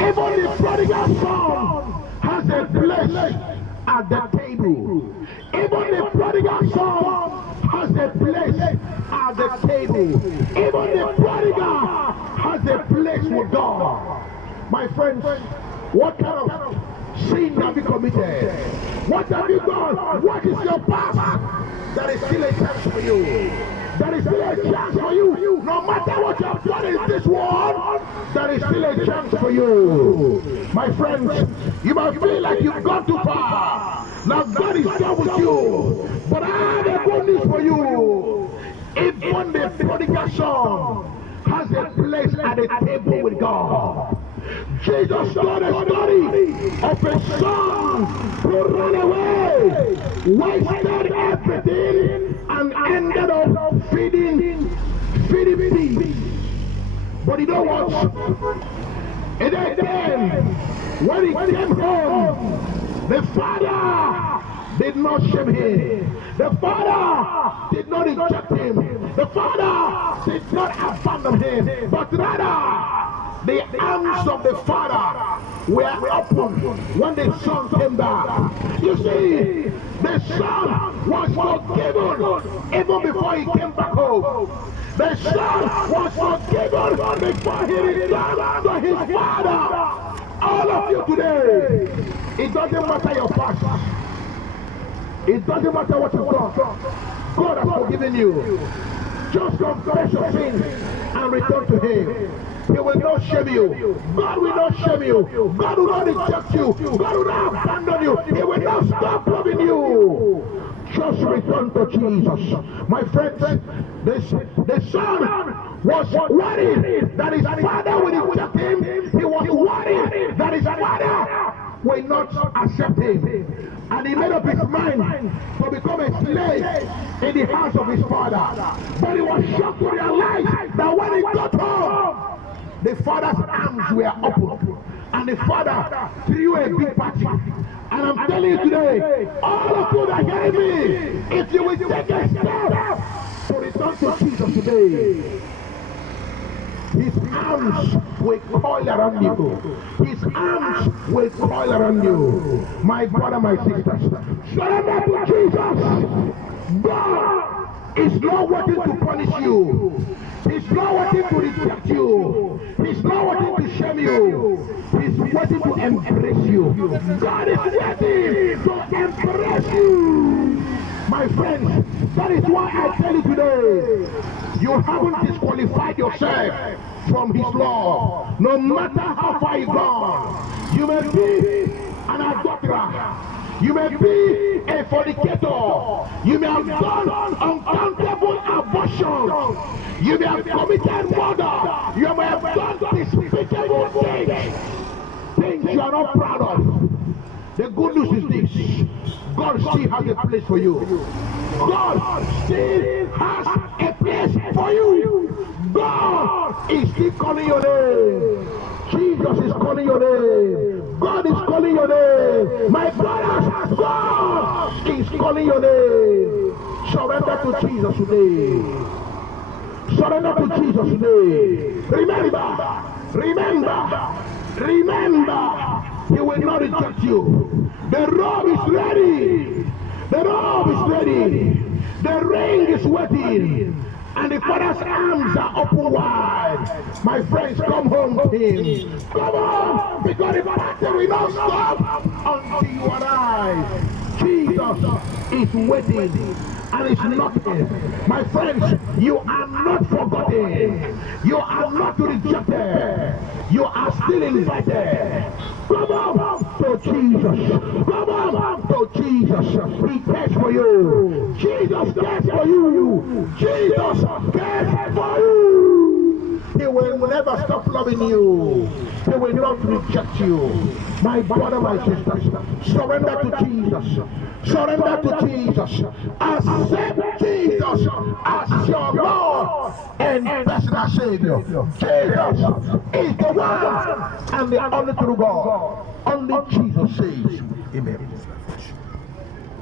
Even the prodigal son has a place at the table. Even the prodigal son has a place at the table. Even the prodigal has a place with God. My friends, what kind of sin have you committed? What have you done? What is your past? There is still a chance for you. There is still a chance for you. No matter what you have done in this world, there is still a chance for you. My friends, you might feel like you've gone too far. Now God is done with you. But I have a good news for you. Even the prodigal son has a place at the table with God. Jesus told a story of a son who ran away, wasted everything, and ended up feeding pigs. But you know what? And then, when he came home, the father did not shame him. The father did not reject him. The father did not abandon him. But rather, the arms of the father were open when the son came back. You see, the son was forgiven even before he came back home. The son was forgiven before he returned to his father. All of you today, it doesn't matter your past. It doesn't matter what you've done. God has forgiven you. Just confess your sins and return to Him. He will not shame you. God will not shame you. God will not reject you. God will not abandon you. He will not stop loving you. Just return to Jesus. My friends, the son was worried that his father will reject him. He was worried that his father will not accept him. And he made up his mind to become a slave in the house of his father. But he was shocked to realize that when he got home, the father's arms were open. And the father threw a big party. And I'm telling you today, all of you that hear me, if you will take a step to return to Jesus today, His arms will coil around you. His arms will coil around you. My brother, my sisters, surrender to Jesus. God is not waiting to punish you. He's not waiting to reject you. He's not waiting to shame you. He's waiting to embrace you. God is waiting to embrace you. My friends, that is why I tell you today, you haven't disqualified yourself from His love. No matter how far you've gone, you may be an adulterer. You may be a fornicator. You may have done uncountable abortions. You may have committed murder. You may have done despicable things you are not proud of. The good news is this: God still has a place for you. God still has a place for you. God is still calling your name. Jesus is calling your name. God is calling your name. My brothers, God is calling your name. Surrender to Jesus today. Surrender to Jesus today. Remember, He will not reject you. The robe is ready. The robe is ready. The ring is waiting. And the Father's arms are open wide. My friends, come home to Him. Come on, because the battle will not stop until you arrive. Jesus is waiting and is knocking. My friends, you are not forgotten. You are not rejected. You are still invited. Come on to Jesus. Come on to Jesus. He cares for you. Jesus cares for you. Jesus cares for you. He will never stop loving you. He will not reject you. My brother, my sister, surrender to Jesus. Surrender to Jesus. Accept Jesus as your Lord and personal Savior. Jesus is the one and the only true God. Only Jesus saves. Amen.